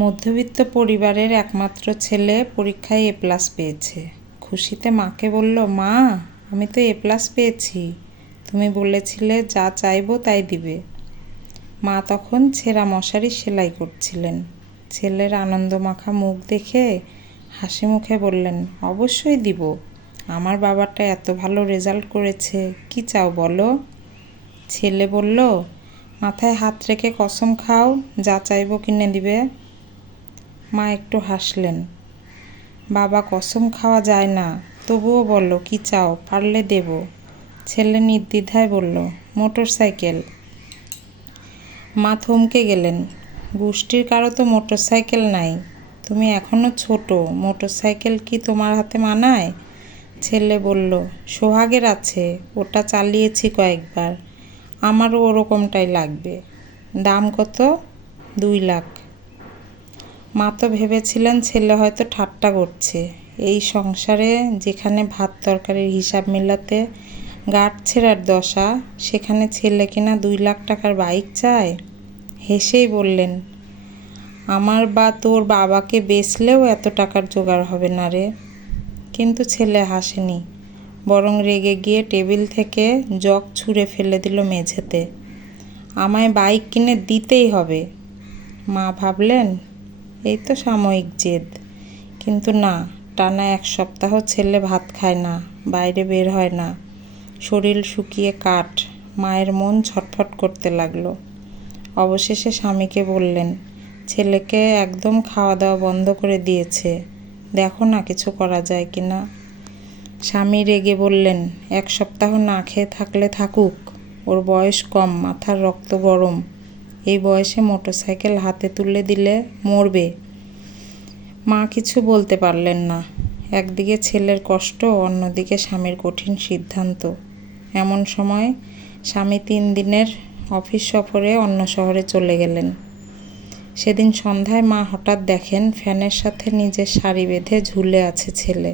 মধ্যবিত্ত পরিবারের একমাত্র ছেলে পরীক্ষায় এ প্লাস পেয়েছে। খুশিতে মাকে বলল, মা, আমি তো এ প্লাস পেয়েছি, তুমি বলেছিলে যা চাইবো তাই দিবে। মা তখন ছেঁড়া মশারি সেলাই করছিলেন। ছেলের আনন্দমাখা মুখ দেখে হাসি মুখে বললেন, অবশ্যই দিব, আমার বাবাটা এত ভালো রেজাল্ট করেছে, কি চাও বলো। ছেলে বলল, মাথায় হাত রেখে কসম খাও, যা চাইবো কিনে দিবে। মা একটু হাসলেন। বাবা, কসম খাওয়া যায় না, তবুও বলো কি চাও, পারলে দেব। ছেলে নির্দ্বিধায় বলল, মোটর সাইকেল। মা থমকে গেলেন। গোষ্ঠীর কারো তো মোটর সাইকেল নাই, তুমি এখনো ছোট, মোটর সাইকেল কি তোমার হাতে মানায়? ছেলে বলল, সোহাগের আছে, ওটা চালিয়েছি কয়েকবার, আমারও ওরকমটাই লাগবে। দাম কত? 2 লাখ। মা তো ভেবেছিলেন ছেলে হয়তো ঠাট্টা করছে। এই সংসারে যেখানে ভাত তরকারির হিসাব মেলাতে গাঁট ছেঁড়ার দশা, সেখানে ছেলে কিনা 2 লাখ টাকার বাইক চায়। হেসেই বললেন, আমার বা তোর বাবাকে বেচলেও এত টাকার জোগাড় হবে না রে। কিন্তু ছেলে হাসেনি, বরং রেগে গিয়ে টেবিল থেকে জগ ছুঁড়ে ফেলে দিল মেঝেতে। আমায় বাইক কিনে দিতেই হবে। মা ভাবলেন, এই তো সাময়িক জেদ। কিন্তু না, টানা 1 সপ্তাহ ছেলে ভাত খায় না, বাইরে বের হয় না, শরীর শুকিয়ে কাঠ। মায়ের মন ছটফট করতে লাগলো। অবশেষে স্বামীকে বললেন, ছেলেকে একদম খাওয়া দাওয়া বন্ধ করে দিয়েছে, দেখো না কিছু করা যায় কি না। স্বামী রেগে বললেন, 1 সপ্তাহ না খেয়ে থাকলে থাকুক, ওর বয়স কম, মাথার রক্ত গরম, এই বয়সে মোটরসাইকেল হাতে তুলে দিলে মরবে। মা কিছু বলতে পারলেন না। একদিকে ছেলের কষ্ট, অন্যদিকে স্বামীর কঠিন সিদ্ধান্ত। এমন সময় স্বামী 3 দিনের অফিস সফরে অন্য শহরে চলে গেলেন। সেদিন সন্ধ্যায় মা হঠাৎ দেখেন ফ্যানের সাথে নিজের শাড়ি বেঁধে ঝুলে আছে ছেলে।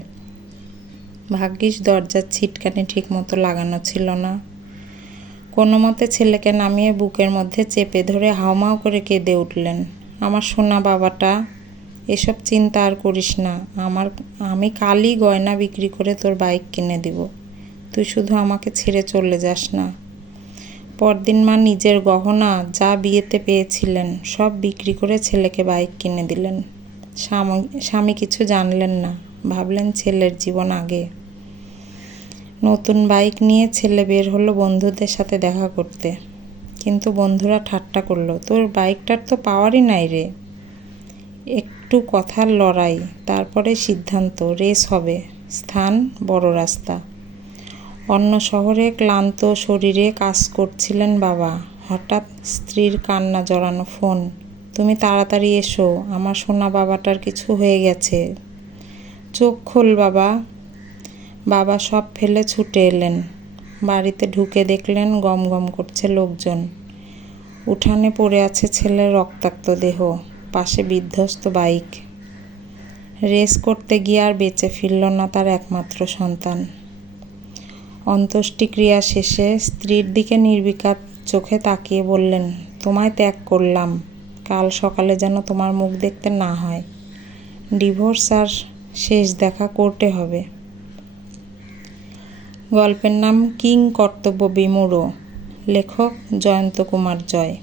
ভাগ্যিস দরজার ছিটকানি ঠিক মতো লাগানো ছিল না। কোনো মতে ছেলেকে নামিয়ে বুকের মধ্যে চেপে ধরে হাউমাউ করে কেঁদে উঠলেন, আমার সোনা বাবাটা, এসব চিন্তা আর করিস না, আমি কালই গয়না বিক্রি করে তোর বাইক কিনে দিব, তুই শুধু আমাকে ছেড়ে চলে যাস না। পরদিন মা নিজের গহনা যা বিয়েতে পেয়েছিলেন সব বিক্রি করে ছেলেকে বাইক কিনে দিলেন। স্বামী কিছু জানলেন না, ভাবলেন ছেলের জীবন আগে। নতুন বাইক নিয়ে ছেলে বের হলো বন্ধুদের সাথে দেখা করতে। কিন্তু বন্ধুরা ঠাট্টা করলো, তোর বাইকটার তো পাওয়ারই নাই রে। একটু কথার লড়াই, তারপরে সিদ্ধান্ত, রেস হবে, স্থান বড় রাস্তা। অন্য শহরে ক্লান্ত শরীরে কাজ করছিলেন বাবা। হঠাৎ স্ত্রীর কান্না জড়ানো ফোন, তুমি তাড়াতাড়ি এসো, আমার সোনা বাবাটার কিছু হয়ে গেছে, চোখ খোল বাবা। বাবা সব ফেলে ছুটে এলেন। বাড়িতে ঢুকে দেখলেন গম গম করছে লোকজন। উঠানে পড়ে আছে ছেলের রক্তাক্ত দেহ, পাশে বিধ্বস্ত বাইক। রেস করতে গিয়ে আর বেঁচে ফিরল না তার একমাত্র সন্তান। অন্ত্যেষ্টিক্রিয়া শেষে স্ত্রীর দিকে নির্বিকার চোখে তাকিয়ে বললেন, তোমায় ত্যাগ করলাম, কাল সকালে যেন তোমার মুখ দেখতে না হয়। ডিভোর্স আর শেষ দেখা কোর্টে হবে। গল্পের নাম কিং কর্তব্য বিমূঢ়। লেখক জয়ন্ত কুমার জয়।